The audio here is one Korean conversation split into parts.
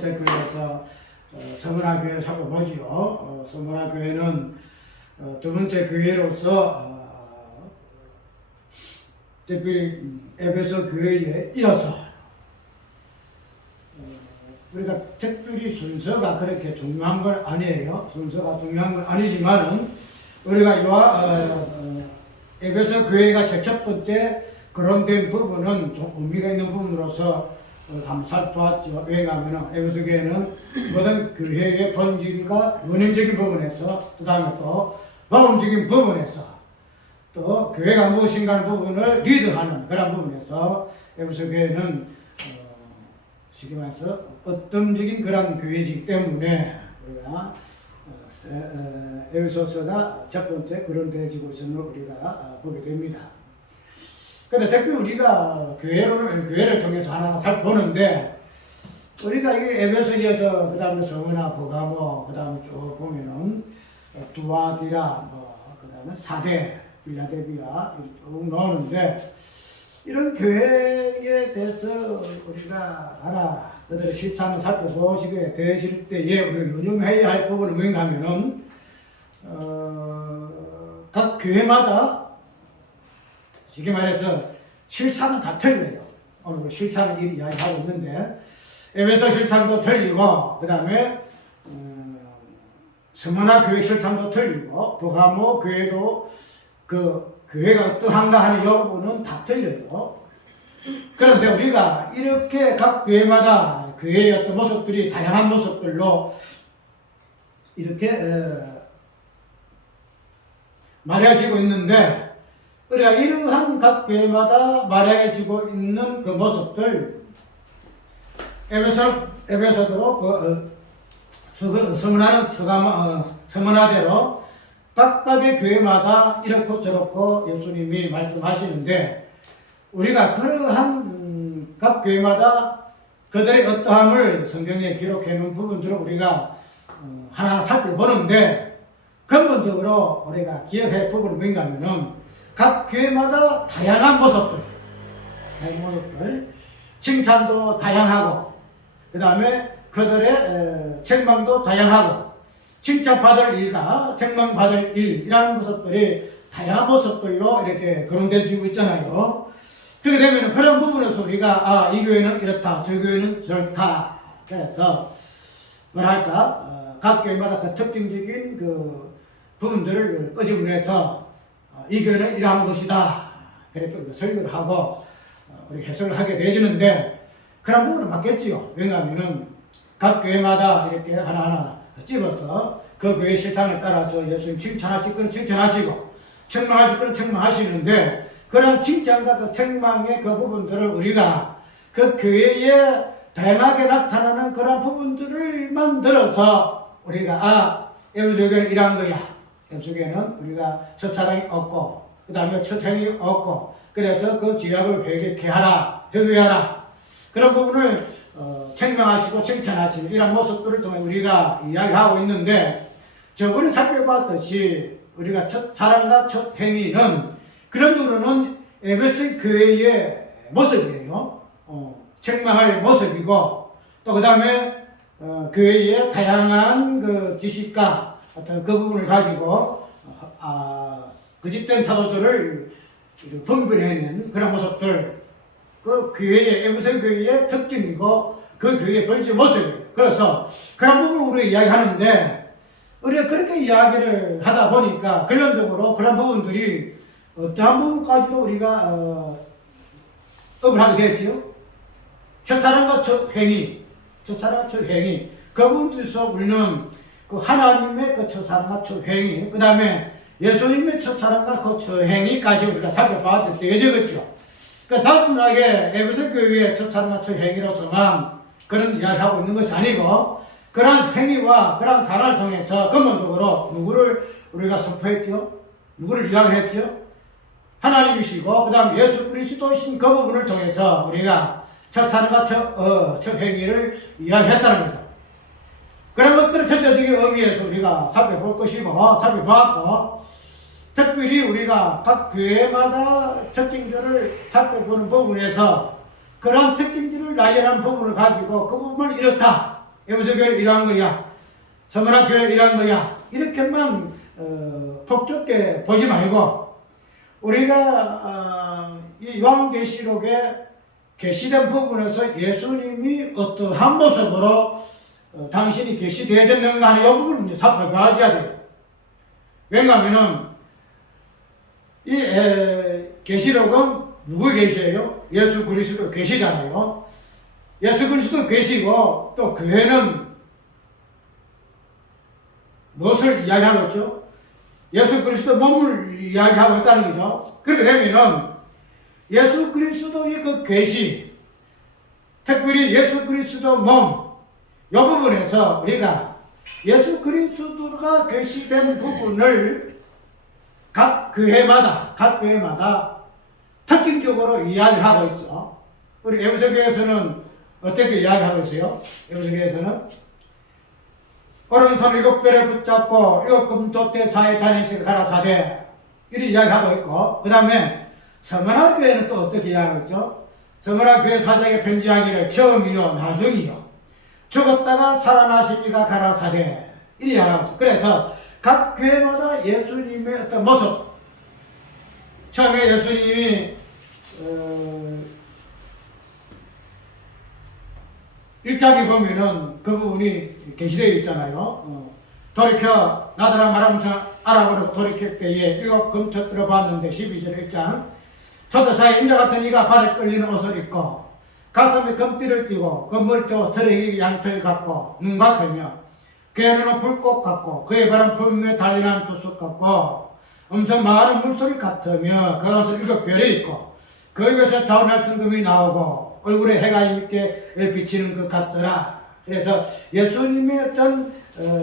번째 교회에서 서문화 교회를 살펴보지요. 서문화 교회는 두 번째 교회로서 특별히 에베소 교회에 이어서 우리가 특별히 순서가 그렇게 중요한 건 아니에요. 순서가 중요한 건 아니지만은 우리가 에베소 교회가 제 첫 번째 거론된 부분은 좀 의미가 있는 부분으로서 한번 살펴봤죠. 왜냐하면 에베소 교회는 모든 교회의 본질과 원형적인 부분에서 그 다음에 또 모범적인 부분에서 또 교회가 무엇인가 하는 부분을 리드하는 그런 부분에서 에베소 교회는 쉽게 말해서 어떤적인 그런 교회이기 때문에 우리가 에베소서가 첫 번째 거론되어지고 있음을 우리가 보게 됩니다. 근데 특히 우리가 교회를 통해서 하나하나 살펴보는데 우리가 이 에베소에서 그 다음에 서문화, 버가모, 그 다음에 쭉 보면은 두아디라, 그 다음에 사대, 빌라델비아 쭉 나오는데 이런 교회에 대해서 우리가 하나 그들의 실상을 살펴보시게 되실 때에 우리가 유념해야 할 부분은 뭔가 하면은 각 교회마다 쉽게 말해서 실상은 다 틀려요. 오늘 실상을 이야기하고 있는데 에베소 실상도 틀리고 그 다음에 서문화 교회 실상도 틀리고 버가모 교회도 그 교회가 어떠한가 하는 여부는 다 틀려요. 그런데 우리가 이렇게 각 교회마다 교회의 어떤 모습들이 다양한 모습들로 이렇게 말해지고 있는데 우리가 이러한 각 교회마다 말해지고 있는 그 모습들 에베소대로 서문화는 서문화대로 각각의 교회마다 이렇고 저렇고 예수님이 말씀하시는데 우리가 그러한 각 교회마다 그들의 어떠함을 성경에 기록해 놓은 부분들을 우리가 하나하나 살펴보는데 근본적으로 우리가 기억할 부분은 뭔가 하면은 각 교회마다 다양한 모습들, 칭찬도 다양하고 그 다음에 그들의 책망도 다양하고 칭찬받을 일과 책망받을 일이라는 모습들이 다양한 모습들로 이렇게 거론되어지고 있잖아요. 그렇게 되면 그런 부분에서 우리가 이 교회는 이렇다, 저 교회는 저렇다. 그래서 뭐랄까 각 교회마다 그 특징적인 그 부분들을 끄집어내서 이 교회는 이러한 것이다. 그래서 설교를 하고 우리 해석을 하게 되어지는데 그런 부분은 맞겠지요. 왜냐하면은 각 교회마다 이렇게 하나하나 집어서 그 교회 실상을 따라서 예수님 칭찬하실 거는 칭찬하시고 책망하실 거는 책망하시는데 그런 칭찬과 그 책망의 그 부분들을 우리가 그 교회에 다양하게 나타나는 그런 부분들을 만들어서 우리가 에베소교회는 이러한 거야. 에베소교회는 우리가 첫사랑이 없고 그 다음에 첫행이 없고 그래서 그 죄악을 회개케 하라, 회개하라 그런 부분을 책망하시고 칭찬하시는 이런 모습들을 통해 우리가 이야기하고 있는데 저번에 살펴봤듯이 우리가 첫사랑과 첫행위는 그런적으로는 에베소 교회의 모습이에요. 책망할 모습이고 또 그 다음에 교회의 다양한 그 지식과 어떤 그 부분을 가지고 거짓된 사도들을 분별해낸 그런 모습들 그 교회의 에베소 교회의 특징이고 그 교회의 본질 모습이에요. 그래서 그런 부분을 우리가 이야기하는데 우리가 그렇게 이야기를 하다 보니까 결론적으로 그런 부분들이 어떠한 부분까지도 우리가 업을 하게 되었지요. 첫사랑과 첫행위 그 부분에서 우리는 그 하나님의 그 첫사랑과 첫행위 그 다음에 예수님의 첫사랑과 그 첫행위까지 우리가 살펴봤을 때 되겠죠. 그러니까 단순하게 에베소 교회의 첫사랑과 첫행위로서만 그런 이야기하고 있는 것이 아니고 그러한 행위와 그러한 사랑을 통해서 근본적으로 누구를 우리가 선포했죠? 누구를 이야기했죠? 하나님이시고 그 다음 예수 그리스도이신 그 부분을 통해서 우리가 첫사랑과 첫행위를 이야기했다는 거죠. 그런 것들을 전체적인 의미에서 우리가 살펴볼 것이고 살펴보았고 특별히 우리가 각 교회마다 특징들을 살펴보는 부분에서 그런 특징들을 나열한 부분을 가지고 그 부분을 이렇다 에베소교회는 이러한 거야. 서머나교회는 이러한 거야. 이렇게만 폭좁게 보지 말고 우리가 이 요한계시록에 계시된 부분에서 예수님이 어떠한 모습으로 당신이 계시되어졌는가 하는 이 부분을 이제 살펴봐야 돼요. 왜냐하면은 이 계시록은 누구의 계시예요? 예수 그리스도 계시잖아요. 예수 그리스도 계시고 또 교회는 무엇을 이야기하고 있죠? 예수 그리스도 몸을 이야기하고 있다는 거죠. 그렇게 되면은 예수 그리스도의 그 계시, 특별히 예수 그리스도 몸, 이 부분에서 우리가 예수 그리스도가 계시된 부분을 각 교회마다 특징적으로 이야기를 하고 있어. 우리 에베소교회에서는 어떻게 이야기하고 있어요? 에베소교회에서는 오른손 7뼈를 붙잡고 7 금조대 사이에 다니시고 가라사대 이렇게 이야기하고 있고, 그 다음에 서머나교회는 또 어떻게 이야기하고 있죠? 서머나교회 사장에 편지하기를 처음이요 나중이요 죽었다가 살아나신 이가 가라사대 이렇게 이야기하고 있죠. 그래서 각 교회마다 예수님의 어떤 모습, 처음에 예수님이 1장에 보면은 그 부분이 게시되어 있잖아요. 돌이켜 나더라 말하면서 알아보려고 돌이킬 때에 7 금초 들어봤는데 12절 1장 초대사의 인자 같은 이가 발에 끌리는 옷을 입고 가슴에 금띠를 띠고 그 머리도 트레이 양털 같고 눈 같으며 그의 눈은 불꽃 같고 그의 발은 불무에 달리는 주석 같고 엄청 많은 물소리 같으며 그 옷은 7별이 있고 그 입에서 자원할 순금이 나오고 얼굴에 해가 있게 비치는 것 같더라. 그래서 예수님의 어떤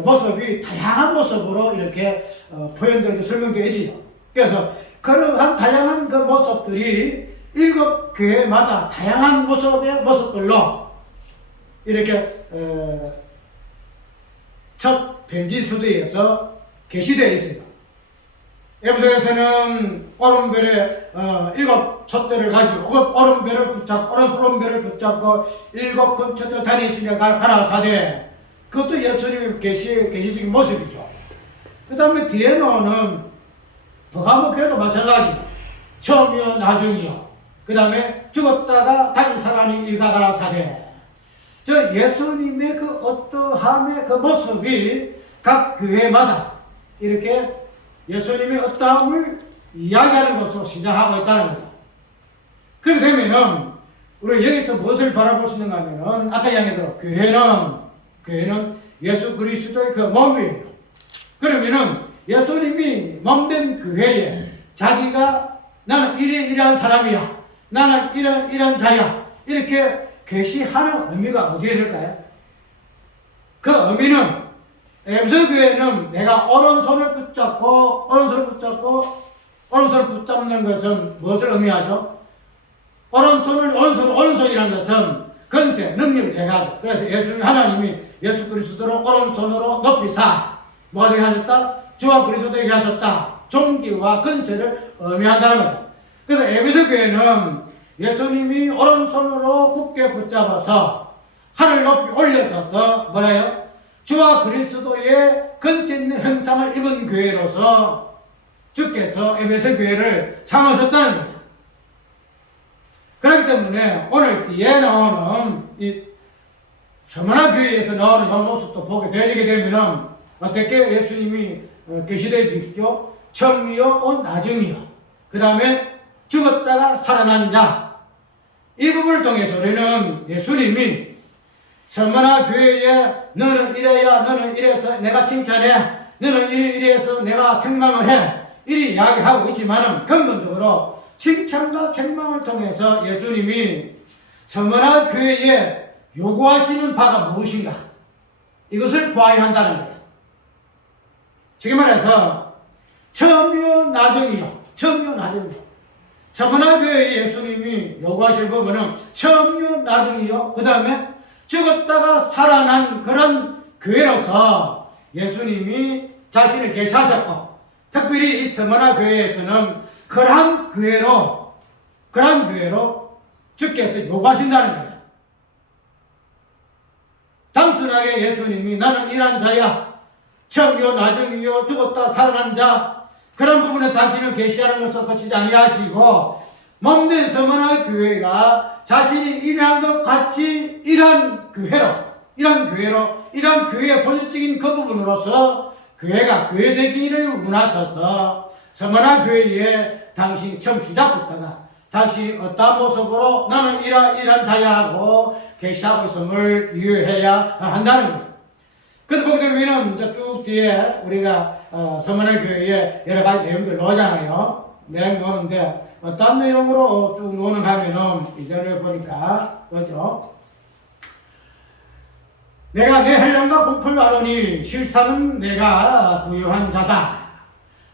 모습이 다양한 모습으로 이렇게 표현되고 설명되어 있지요. 그래서 그러한 다양한 그 모습들이 7 교회마다 다양한 모습들로 이렇게 첫 편지 수지에서 게시되어 있어요. 에베소에서는 오른별에 7 촛대를 가지고 오른별을 붙잡고 오른손별을 붙잡고 7 금초대 다니시며 가라사대, 그것도 예수님의 계시적인 모습이죠. 그 다음에 뒤에 나오는 버가모 교회도 마찬가지, 처음이요 나중이요, 그 다음에 죽었다가 다시 살아나니 이가 가라사대. 저 예수님의 그 어떠함의 그 모습이 각 교회마다 이렇게 예수님의 어떠함을 이야기하는 것으로 시작하고 있다는 거죠. 그렇게 되면은 우리 여기서 무엇을 바라볼 수 있는가 하면은 아까 이야기대로 교회는 예수 그리스도의 그 몸이에요. 그러면은 예수님이 몸된 교회에 자기가 나는 이러한 사람이야, 나는 이런 자야, 이렇게 계시하는 의미가 어디에 있을까요? 그 의미는 에베소 교회는 내가 오른손을 붙잡는 것은 무엇을 의미하죠? 오른손이라는 것은 건세, 능력을 얘기하죠. 그래서 하나님이 예수 그리스도를 오른손으로 높이사 뭐가 되게 하셨다? 주와 그리스도에게 하셨다. 존귀와 건세를 의미한다는 거죠. 그래서 에베소 교회는 예수님이 오른손으로 굳게 붙잡아서 하늘 높이 올려서서 뭐라요? 주와 그리스도의 건세 있는 형상을 입은 교회로서 주께서 에베소 교회를 삼으셨다는 거죠. 그렇기 때문에 오늘 뒤에 나오는 이 서머나 교회에서 나오는 이 모습도 보게 되게 되면은 어떻게 예수님이 계시되어 있죠? 처음이요, 나중이요. 그 다음에 죽었다가 살아난 자. 이 부분을 통해서 우리는 예수님이 서머나 교회에 너는 이래야, 너는 이래서 내가 칭찬해, 너는 이래서 내가 책망을 해, 이리 이야기하고 있지만은 근본적으로 칭찬과 책망을 통해서 예수님이 서머나 교회에 요구하시는 바가 무엇인가, 이것을 보아야 한다는 거예요. 지금 말해서 처음이요 나중이요, 서머나 교회에 예수님이 요구하실 부분은 처음이요 나중이요, 그 다음에 죽었다가 살아난 그런 교회로서 예수님이 자신을 계시하셨고, 특별히 이 서머나 교회에서는 그러한 교회로 주께서 요구하신다는 거예요. 단순하게 예수님이 나는 일한 자야, 처음이요 나중이요 죽었다 살아난 자, 그런 부분에 당신을 계시하는 것을 거치지 아니하시고 몸된 서머나 교회가 자신이 일한 것 같이 일한 교회의 본질적인 그 부분으로서 교회가 교회되기를 원하셔서 서머나 교회에 당신이 처음 시작부터가 당신이 어떠한 모습으로 나는 일한 자야 하고 계시하고 있음을 이해해야 한다는 거예요. 그래서 보게 되면 쭉 뒤에 우리가 서머나 교회에 여러 가지 내용들 나오잖아요. 내용 나오는데 어떤 내용으로 쭉 나오는가 하면은 이전을 보니까 그죠? 내가 내 헬령과 공풀 하노니 실상은 내가 부유한 자다.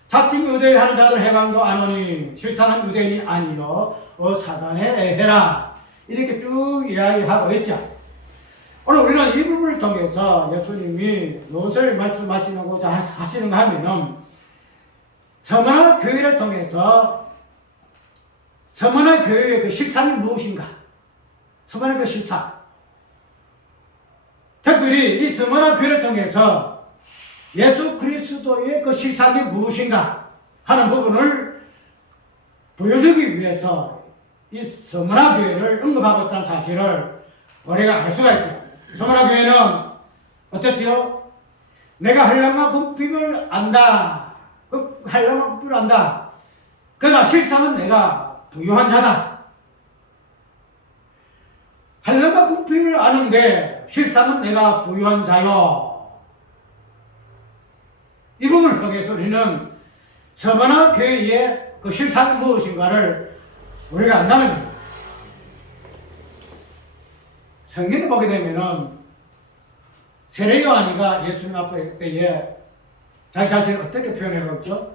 자칭 유대인 하는 자들 해방도 안오니 실상은 유대인이 아니요 사단의 해라. 이렇게 쭉 이야기하고 있죠. 오늘 우리는 이 부분을 통해서 예수님이 무엇을 말씀하시는고자 하시는가 하면은 서머나 교회를 통해서 서머나 교회의 그 실상이 무엇인가? 서머나 그 실상. 특별히 이 서머나 교회를 통해서 예수 그리스도의 그 실상이 무엇인가 하는 부분을 보여주기 위해서 이 서머나 교회를 언급하고 있다는 사실을 우리가 알 수가 있죠. 서머나 교회는 어떻지요? 내가 한량과 분핍을 안다. 그 한량과 분핍을 안다. 그러나 실상은 내가 부유한 자다. 한량과 분핍을 아는데 실상은 내가 부유한 자요. 이 부분을 통해서 우리는 서머나 교회의 그 실상이 무엇인가를 우리가 안다는 겁니다. 성경에 보게 되면은 세례 요한이가 예수님 앞에 있을 때에 자기 자신을 어떻게 표현해 봤죠?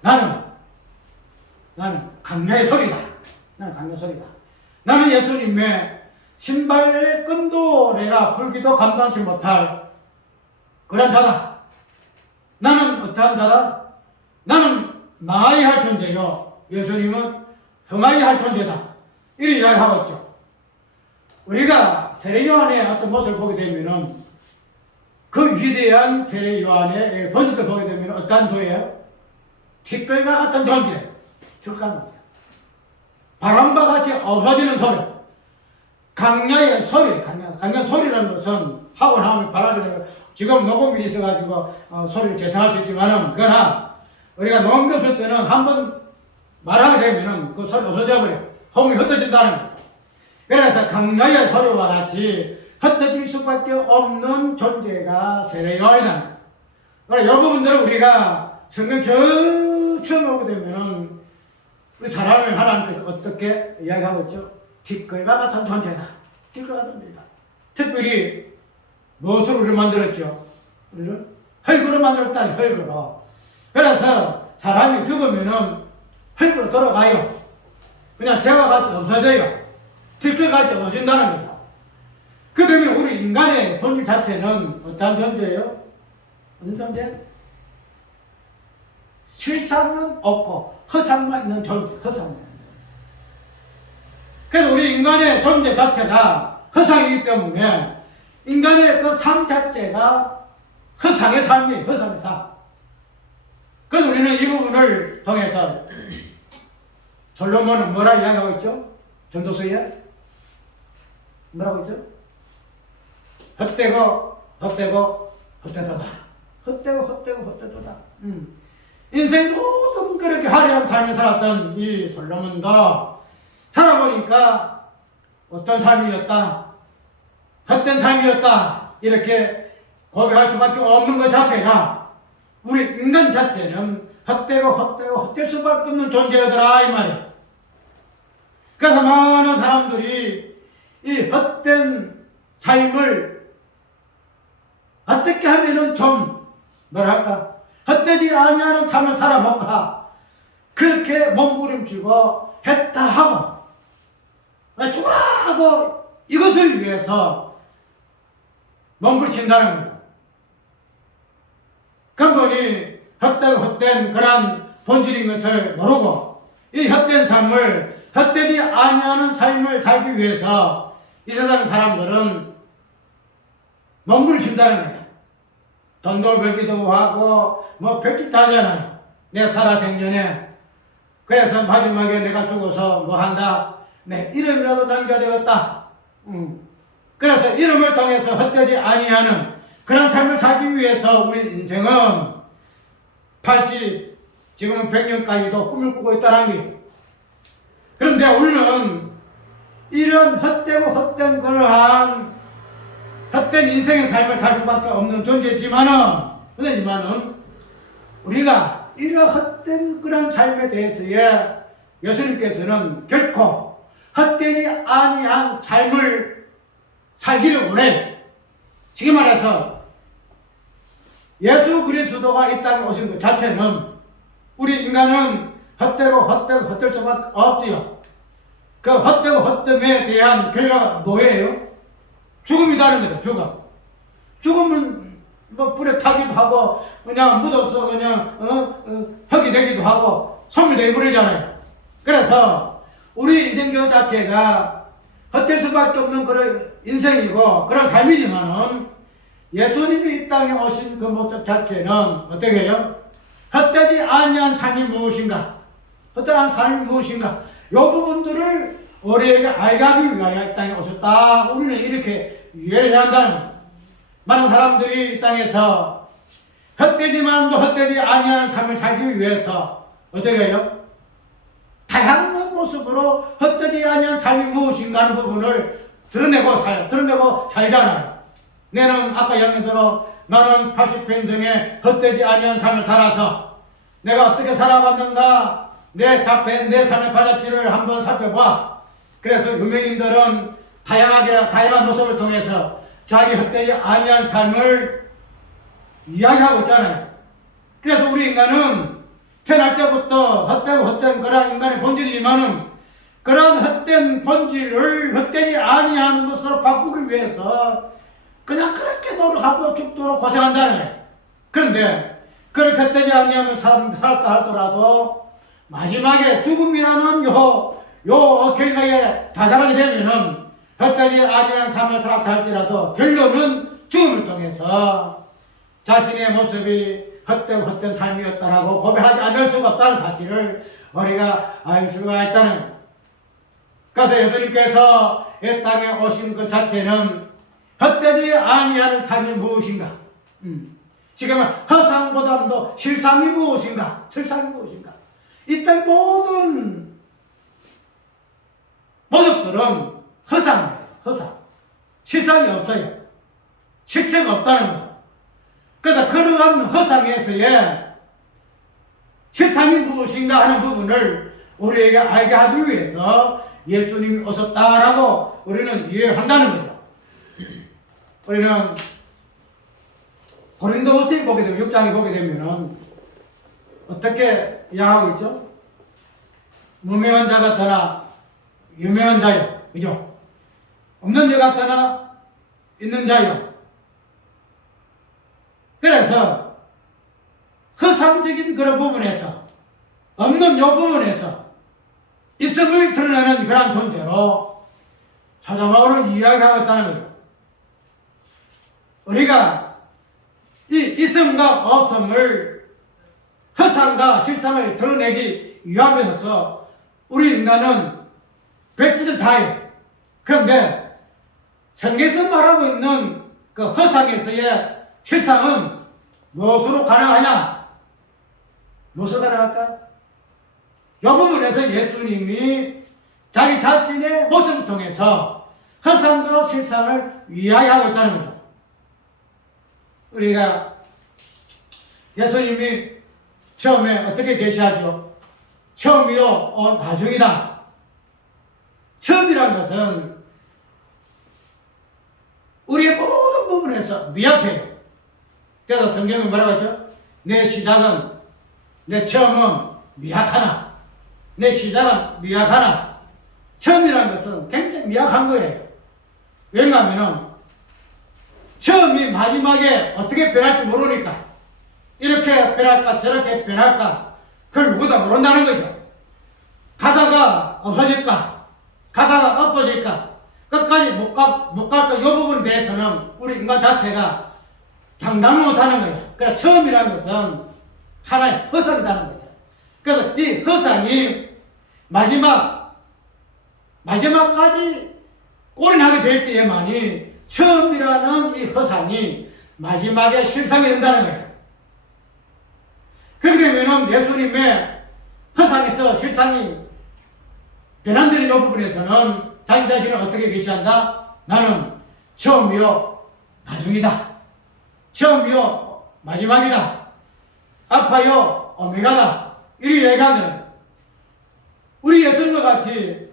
나는 강야의 소리다. 나는 강야의 소리다. 나는 예수님의 신발의 끈도 내가 풀기도 감당치 못할 그런 자다. 나는 어떠한 자다? 나는 망하여야 할 존재요. 예수님은 흥하여야 할 존재다. 이런 이야기를 하고 있죠. 우리가 세례 요한의 어떤 모습을 보게 되면은 그 위대한 세례 요한의 본질을 보게 되면 어떠한 존재예요? 티끌과 같은 존재. 바람과 같이 없어지는 소리. 강야의 소리. 강야 소리라는 것은 하고 나면 바라게 되면 지금 녹음이 있어가지고 소리를 재생할 수 있지만은 그러나 우리가 녹음이 없을 때는 한번 말하게 되면은 그 소리 없어져 버려. 호흡이 흩어진다는 거예요. 그래서 강야의 소리와 같이 흩어질 수밖에 없는 존재가 세례 요한이다. 그래서 이 부분들을 우리가 성경 처음 보게 되면은 우리 사람을 하나님께서 어떻게 이야기하고 있죠? 티끌과 같은 존재다. 티끌과 같은 존재다. 특별히 무엇으로 우리를 만들었죠? 우리를 흙으로 만들었다. 흙으로. 그래서 사람이 죽으면은 흙으로 돌아가요. 그냥 죄와 같이 없어져요. 티끌같이 없어진다는 거다. 그러면 우리 인간의 본질 자체는 어떤 존재예요? 어떤 존재? 실상은 없고 허상만 있는 존재. 허상만. 그래서 우리 인간의 존재 자체가 허상이기 때문에 인간의 그 삶 자체가 허상의 삶이에요. 허상의 삶. 그래서 우리는 이 부분을 통해서 솔로몬은 뭐라 이야기하고 있죠? 전도서에 뭐라고 있죠? 헛되고 헛되도다. 헛되도다. 인생 모든 그렇게 화려한 삶을 살았던 이 솔로몬도 살아보니까 어떤 삶이었다? 헛된 삶이었다. 이렇게 고백할 수밖에 없는 것 자체가 우리 인간 자체는 헛될 수밖에 없는 존재더라 이 말이야. 그래서 많은 사람들이 이 헛된 삶을 어떻게 하면은 좀 뭐랄까 헛되지 아니하는 삶을 살아볼까 그렇게 몸부림치고 했다 하고 죽어라 하고 이것을 위해서 몸부림친다는 거예요. 근본이 헛된 그런 본질인 것을 모르고 이 헛된 삶을 헛되지 아니하는 삶을 살기 위해서 이 세상 사람들은 몸부를 준다는 거야. 돈도 벌기도 하고 뭐 별짓 다 하잖아요. 내 살아생전에. 그래서 마지막에 내가 죽어서 뭐 한다? 내 이름이라도 남겨야 되겠다. 그래서 이름을 통해서 헛되지 아니하는 그런 삶을 살기 위해서 우리 인생은 80, 지금은 100년까지도 꿈을 꾸고 있다는 게. 그런데 우리는 이런 헛되고 헛된 그러한 헛된 인생의 삶을 살 수밖에 없는 존재지만은 우리가 이런 헛된 그런 삶에 대해서의 예수님께서는 결코 헛되지 아니한 삶을 살기를 원해요. 지금 말해서 예수 그리스도가 이 땅에 오신 것 자체는 우리 인간은 헛될 수밖에 없지요. 그 헛되고 헛됨에 대한 결과가 뭐예요? 죽음이다는 거죠. 죽음은 뭐 불에 타기도 하고 그냥 묻어서 그냥 흙이 되기도 하고 소멸되어 버리잖아요. 그래서 우리 인생 그 자체가 헛될 수밖에 없는 그런 인생이고 그런 삶이지만은 예수님이 이 땅에 오신 그 모습 자체는 어떻게 해요? 헛되지 아니한 삶이 무엇인가? 헛되한 삶이 무엇인가? 이 부분들을 우리에게 알게 하기 위하여 이 땅에 오셨다. 우리는 이렇게 이해를 해야 한다는 거예요. 많은 사람들이 이 땅에서 헛되지만도 헛되지 아니한 삶을 살기 위해서 어떻게 해요? 다양한 모습으로 헛되지 아니한 삶이 무엇인가 하는 부분을 드러내고 살잖아요. 내는 아까 예언대로 나는 80평생에 헛되지 아니한 삶을 살아서 내가 어떻게 살아왔는가 내 삶의 발자취를 한번 살펴봐. 그래서 유명인들은 다양한 모습을 통해서 자기 헛되지 아니한 삶을 이야기하고 있잖아요. 그래서 우리 인간은 태어날 때부터 헛된 그런 인간의 본질이지만은 그런 헛된 본질을 헛되지 아니하는 것으로 바꾸기 위해서 그냥 그렇게 노력하고 죽도록 고생한다는 거예요. 그런데 그렇게 헛되지 아니하면 살았다 하더라도 마지막에 죽음이라는 요 결과에 다다르게 되면은 헛되지 아니하는 삶을 살았다 할지라도 결론은 죽음을 통해서 자신의 모습이 헛된 삶이었다라고 고백하지 않을 수가 없다는 사실을 우리가 알 수가 있다는 거예요. 그래서 예수님께서 이 땅에 오신 것 자체는 헛되지 아니하는 삶이 무엇인가? 지금은 허상보다도 실상이 무엇인가? 이 땅 모든 모습들은 허상이에요. 실상이 없어요. 실체가 없다는 거죠. 그래서 그러한 허상에서의 실상이 무엇인가 하는 부분을 우리에게 알게 하기 위해서 예수님이 오셨다라고 우리는 이해한다는 거죠. 우리는 고린도후서에 보게 되면 6장에 보게 되면은 어떻게 이야기하고 있죠? 무명한 자가 더나 유명한 자요. 그죠? 없는 자가 더나 있는 자요. 그래서 허상적인 그런 부분에서 없는 요 부분에서 있음을 드러내는 그런 존재로 사도 바울은 이야기하고 있다는 거예요. 우리가 이 있음과 없음을 허상과 실상을 드러내기 위함에서 우리 인간은 별짓을 다 해요. 그런데 성경에서 말하고 있는 그 허상에서의 실상은 무엇으로 가능하냐? 무엇으로 가능할까? 이 부분에서 예수님이 자기 자신의 모습을 통해서 허상과 실상을 이야기하고 있다는 거죠. 우리가 예수님이 처음에 어떻게 계시하죠? 처음이요, 나중이다. 처음이라는 것은 우리의 모든 부분에서 미약해요. 그래서 성경은 뭐라고 하죠? 내 시작은, 내 처음은 미약하나. 내 시작은 미약하나. 처음이라는 것은 굉장히 미약한 거예요. 왜냐하면 처음이 마지막에 어떻게 변할지 모르니까 이렇게 변할까 저렇게 변할까 그걸 누구도 모른다는 거죠. 가다가 없어질까 가다가 엎어질까 끝까지 못 갈까? 이 부분에 대해서는 우리 인간 자체가 장담을 못하는 거예요. 그러니까 처음이라는 것은 하나의 허상이라는 거죠. 그래서 이 허상이 마지막까지 올인하게 될 때에만이 처음이라는 이 허상이 마지막에 실상이 된다는 거예요. 그렇게 되면 예수님의 허상에서 실상이 변환되는 이 부분에서는 자기 자신을 어떻게 계시한다? 나는 처음이요 나중이다. 처음이요 마지막이다. 알파요 오메가다. 이렇게 얘기하는 우리 예수님과 같이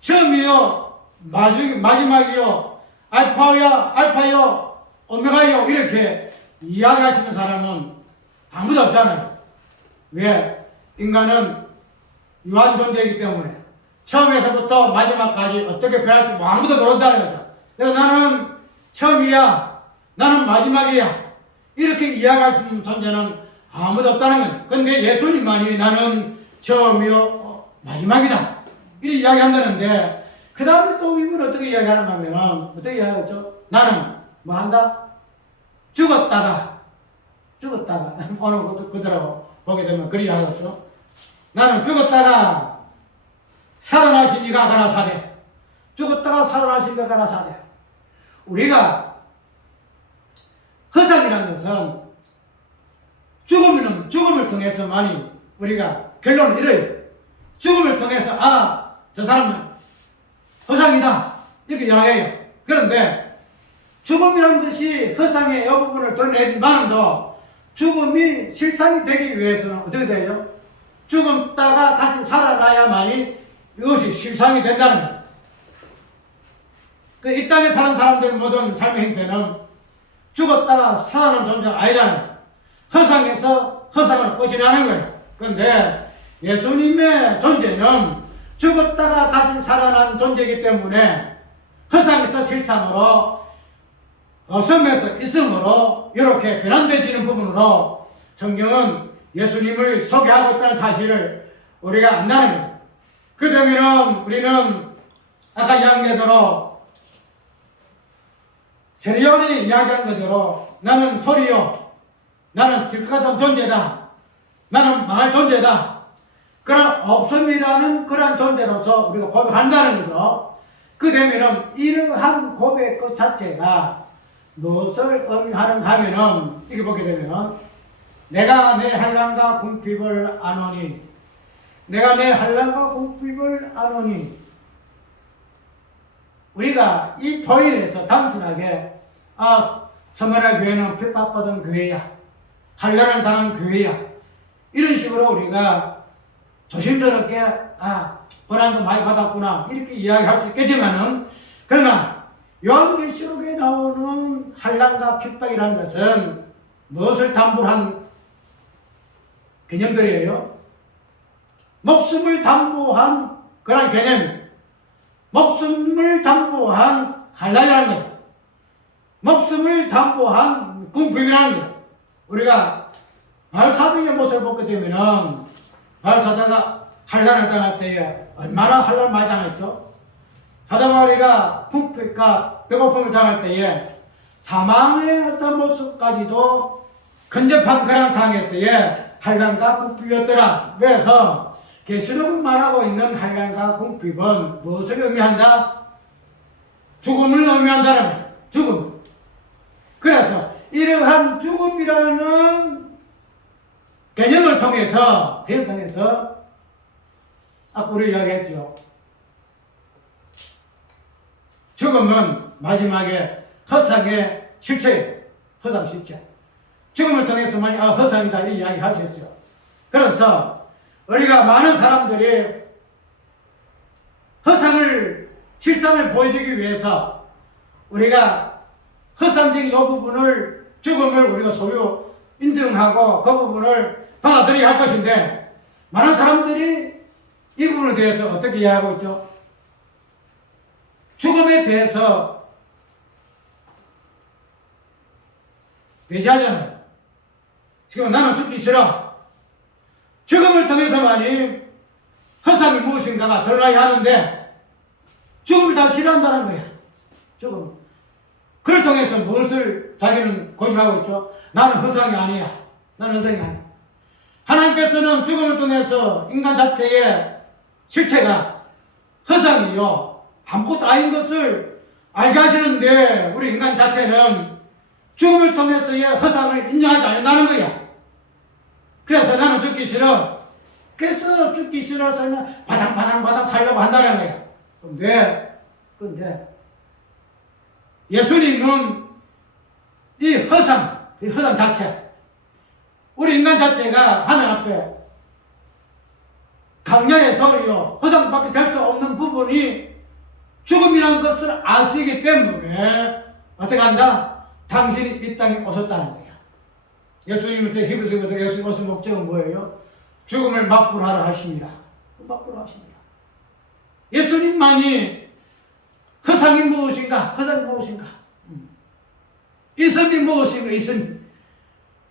처음이요 마지막이요 알파요 오메가요 이렇게 이야기하시는 사람은 아무도 없잖아요. 왜? 인간은 유한 존재이기 때문에 처음에서부터 마지막까지 어떻게 변할지 아무도 모른다는 거죠. 그래서 나는 처음이야, 나는 마지막이야 이렇게 이야기할 수 있는 존재는 아무도 없다는 거예요. 근데 예수님만이 나는 처음이요 마지막이다 이렇게 이야기한다는데 그 다음에 또 이분 어떻게 이야기하는가 하면 어떻게 이야기하죠? 나는 뭐 한다? 죽었다가 오늘 그대로 보게 되면 그리 하겠죠. 나는 죽었다가 살아나신 이가 가라사대. 죽었다가 살아나신 이가 가라사대. 우리가 허상이라는 것은 죽음을 통해서만이 우리가 결론을 이뤄요. 죽음을 통해서 저 사람은 허상이다 이렇게 이야기해요. 그런데 죽음이라는 것이 허상의 이 부분을 드러내지만도 죽음이 실상이 되기 위해서는 어떻게 돼요? 죽었다가 다시 살아나야만이 이것이 실상이 된다는 거예요. 이 땅에 사는 사람들 모든 삶의 형태는 죽었다가 살아나는 존재가 아니잖아요. 허상에서 허상을 꼬집어내는 거예요. 그런데 예수님의 존재는 죽었다가 다시 살아난 존재이기 때문에 허상에서 실상으로 어섬에서 있음으로 이렇게 변환되어지는 부분으로 성경은 예수님을 소개하고 있다는 사실을 우리가 안다는 거예요. 그러면 우리는 아까 이야기한 대로 세리온이 이야기한 그대로 나는 소리요, 나는 들것 같은 존재다, 나는 망할 존재다, 그런 없음이라는 그런 존재로서 우리가 고백한다는 거죠. 그 되면은 이러한 고백 그 자체가 무엇을 의미하는가 하면은 이렇게 보게 되면은 내가 내 환난과 궁핍을 아노니, 내가 내 환난과 궁핍을 아노니, 우리가 이 포인트에서 단순하게 서머나 교회는 핍박받은 교회야, 환난을 당한 교회야 이런 식으로 우리가 조심스럽게 고난도 많이 받았구나 이렇게 이야기할 수 있겠지만은, 그러나 요한계시록에 나오는 환난과 핍박이라는 것은 무엇을 담보로 한 개념들이에요? 목숨을 담보한 그런 개념이에요. 목숨을 담보한 환난이라는 거예요. 목숨을 담보한 궁핍이라는 거예요. 우리가 바울사도의 모습을 보게 되면은 바울사도가 환난을 당할 때에 얼마나 환난을 많이 당했죠? 사도 바울이가 궁핍과 배고픔을 당할 때에 사망의 어떤 모습까지도 근접한 그런 상황에서의 환난과 궁핍이었더라. 그래서 계시록은 말하고 있는 환난과 궁핍은 무엇을 의미한다? 죽음을 의미한다는 거예요. 죽음. 그래서 이러한 죽음이라는 개념을 통해서 아까 우리 이야기했죠. 죽음은 마지막에 허상의 실체예요. 허상 실체. 죽음을 통해서만이 허상이다 이 이야기 할 수 있어요. 그래서 우리가 많은 사람들이 허상을 실상을 보여주기 위해서 우리가 허상적인 이 부분을 죽음을 우리가 소유 인정하고 그 부분을 받아들여야 할 것인데, 많은 사람들이 이 부분에 대해서 어떻게 이해하고 있죠? 죽음에 대해서 배제하잖아요. 지금 나는 죽기 싫어. 죽음을 통해서만이 허상이 무엇인가가 드러나야 하는데 죽음을 다 싫어한다는 거야. 죽음. 그를 통해서 무엇을 자기는 고집하고 있죠? 나는 허상이 아니야. 나는 허상이 아니야. 하나님께서는 죽음을 통해서 인간 자체의 실체가 허상이요, 아무것도 아닌 것을 알게 하시는데, 우리 인간 자체는 죽음을 통해서의 허상을 인정하지 않는다는 거야. 그래서 나는 죽기 싫어. 그래서 죽기 싫어서 그냥 바닥바닥 살려고 한다는 거야. 근데 예수님은 이 허상 자체, 우리 인간 자체가 하늘 앞에 강야의 소리요, 허상밖에 될 수 없는 부분이 죽음이라는 것을 아시기 때문에 어떻게 한다? 당신이 이 땅에 오셨다는 거야. 예수님은 제 히브리서거든. 예수님 오신 목적은 뭐예요? 죽음을 막부하러 하십니다. 막부하러 하십니다. 예수님만이 허상이 무엇인가? 허상이 무엇인가? 이성이 무엇인가? 이성.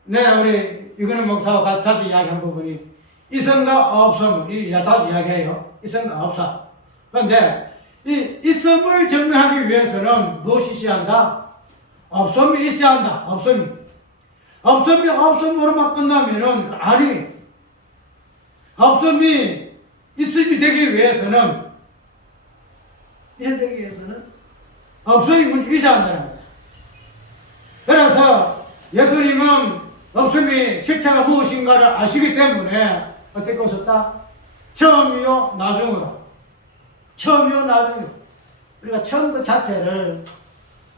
내가 우리 이거는 목사와 자주 이야기한 부분이 이성과 없음을 자주 이야기해요. 이성과 없음. 그런데 이 있음을 증명하기 위해서는 무엇이 있어야 한다? 없음이 있어야 한다. 없음이 없음으로만 끝나면은 아니. 없음이 있음이 되기 위해서는 없음이 먼저 있어야 한다는 거다. 그래서 예수님은 없음이 실체가 무엇인가를 아시기 때문에 어떻게 오셨다? 처음이요 나중으로. 우리가 처음 그 자체를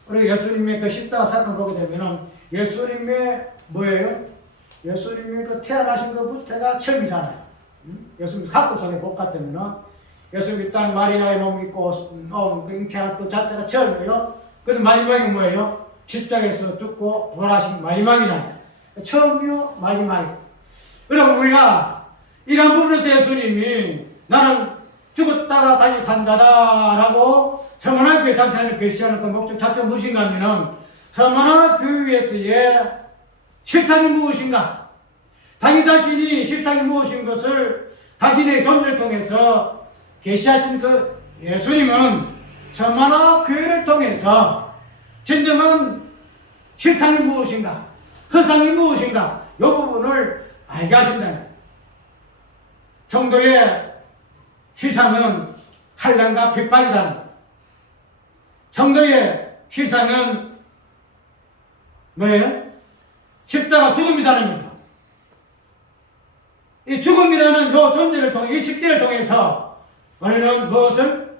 우리 예수님의 그 십자가 사건을 보게 되면은 예수님의 뭐예요? 예수님의 그 태어나신 것부터가 처음이잖아요. 예수님 학교 속에 못 갔다면은 예수님이 땅 마리아의 몸 입고 그 잉태한 그 자체가 처음이에요. 근데 마지막이 뭐예요? 십자가에서 죽고 부활하신 마지막이잖아요. 처음이요, 마지막이요. 그럼 우리가 이런 부분에서 예수님이 나는 죽었다가 다시 산다라고 서머나 교회 단체를 계시하는 그 목적 자체가 무엇인가 하면은 서머나 교회에서의 실상이 무엇인가, 자기 자신이 실상이 무엇인 것을 자신의 존재를 통해서 계시하신 그 예수님은 서머나 교회를 통해서 진정한 실상이 무엇인가, 허상이 무엇인가, 이 부분을 알게 하신다는 거예요. 성도의 실상은 환난과 핍박이라는 거예요. 성도의 실상은 뭐예요? 십자가 죽음이라는 겁니다. 이 죽음이라는 이 존재를 통해, 이 식재를 통해서 우리는 무엇을?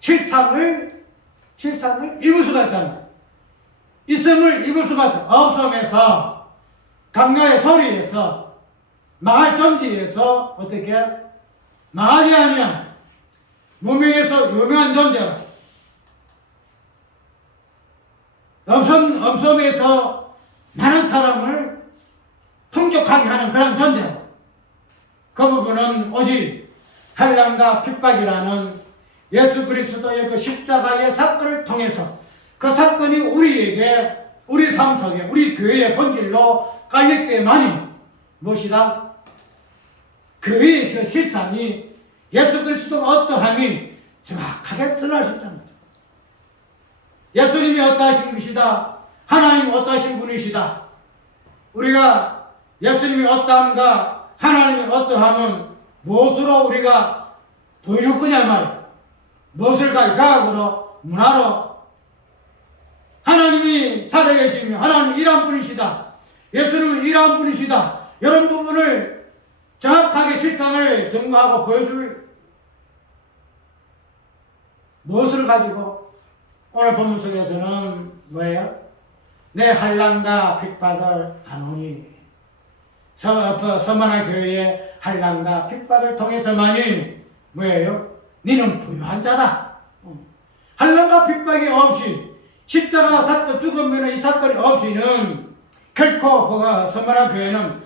실상을 입을 수가 있다는 거예요. 있음을 입을 수가 있다. 없음에서, 강야의 소리에서, 망할 존재에서 어떻게? 망하지 아니한 무명에서 유명한 존재로, 엄섬에서 많은 사람을 풍족하게 하는 그런 존재로, 그 부분은 오직 환난과 핍박이라는 예수 그리스도의 그 십자가의 사건을 통해서 그 사건이 우리에게, 우리 삶 속에, 우리 교회의 본질로 깔릴 때만이 무엇이다? 교회의 그 실상이 예수 그리스도가 어떠함이 정확하게 드러날 수 있다는 거죠. 예수님이 어떠하신 것이다. 하나님이 어떠하신 분이시다. 우리가 예수님이 어떠함과 하나님이 어떠함은 무엇으로 우리가 보이는 거냐 말이야. 무엇을 과학으로, 문화로. 하나님이 살아계시며 하나님이 이러한 분이시다. 예수님은 이러한 분이시다. 이런 부분을 정확하게 실상을 증거하고 보여줄 무엇을 가지고 오늘 본문 속에서는 뭐예요? 내 환난과 핍박을 하노니, 서만한 교회의 환난과 핍박을 통해서만이 뭐예요? 너는 부유한 자다. 환난과 핍박이 없이, 십자가 사건 죽으면 이 사건이 없이는 결코 그가 서만한 교회는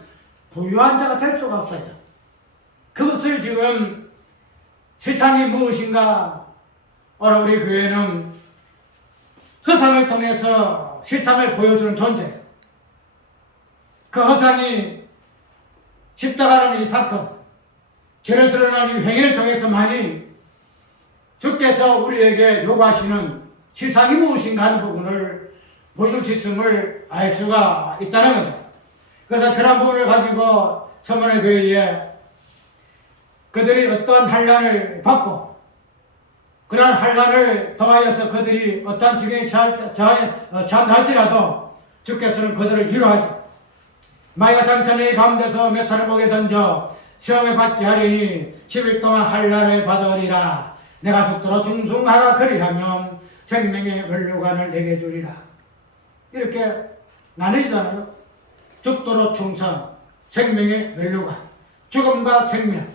부유한 자가 될 수가 없어요. 그것을 지금 실상이 무엇인가? 오늘 우리 교회는 허상을 통해서 실상을 보여주는 존재예요. 그 허상이 십자가라는 이 사건, 죄를 드러나는 이 행위를 통해서만이 주께서 우리에게 요구하시는 실상이 무엇인가 하는 부분을 보여줄 수 있음을 알 수가 있다는 거죠. 그래서 그런 부분을 가지고 서문의 교회에 그들이 어떠한 환난을 받고 그러한 환난을 통하여서 그들이 어떠한 지경에 처한다 할지라도 주께서는 그들을 위로하죠. 마귀가 당찬의 가운데서 몇 살을 목에 던져 시험에 받게 하리니 10일 동안 환난을 받으리라. 내가 죽도록 충성하라 그리하면 생명의 면류관을 내게 주리라. 이렇게 나뉘잖아요. 죽도록 충성, 생명의 면류관. 죽음과 생명.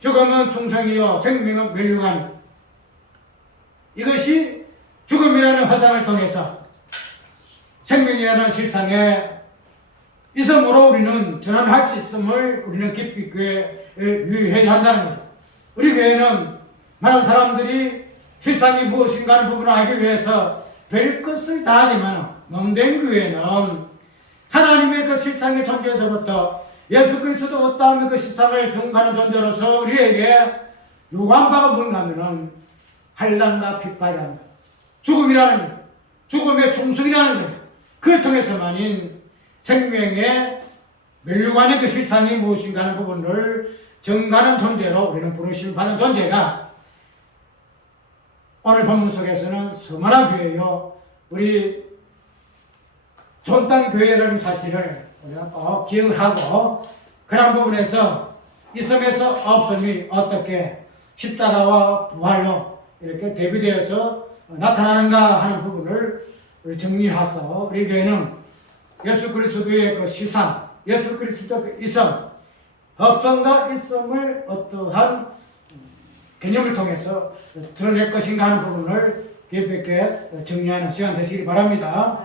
죽음은 충성이요 생명은 면류관이요. 이것이 죽음이라는 화상을 통해서 생명이라는 실상에 있음으로 우리는 전환할 수 있음을 우리는 깊이 유의해야 한다는 거죠. 우리 교회는 많은 사람들이 실상이 무엇인가 하는 부분을 알기 위해서 별 것을 다 하지만 몸된 교회는 하나님의 그 실상의 존재에서부터 예수 그리스도 어떠하면 그 실상을 증거하는 존재로서 우리에게 요구한 바가 뭔가 하면은 환난과 핍박이라는 것, 죽음이라는 것, 죽음의 충성이라는 것, 그걸 통해서만인 생명의 면류관의 그 실상이 무엇인가 하는 부분을 증가하는 존재로 우리는 부르심을 받은 존재가 오늘 본문 속에서는 서머나 교회요. 우리 존땅 교회라는 사실을 우리가 꼭 기억을 하고 그런 부분에서 있음에서 없음이 어떻게 십자가와 부활로 이렇게 대비되어서 나타나는가 하는 부분을 정리해서 우리 교회는 예수 그리스도의 그 시상, 예수 그리스도의 그 있음, 없음과 있음을 어떠한 개념을 통해서 드러낼 것인가 하는 부분을 깊이 있게 정리하는 시간 되시기 바랍니다.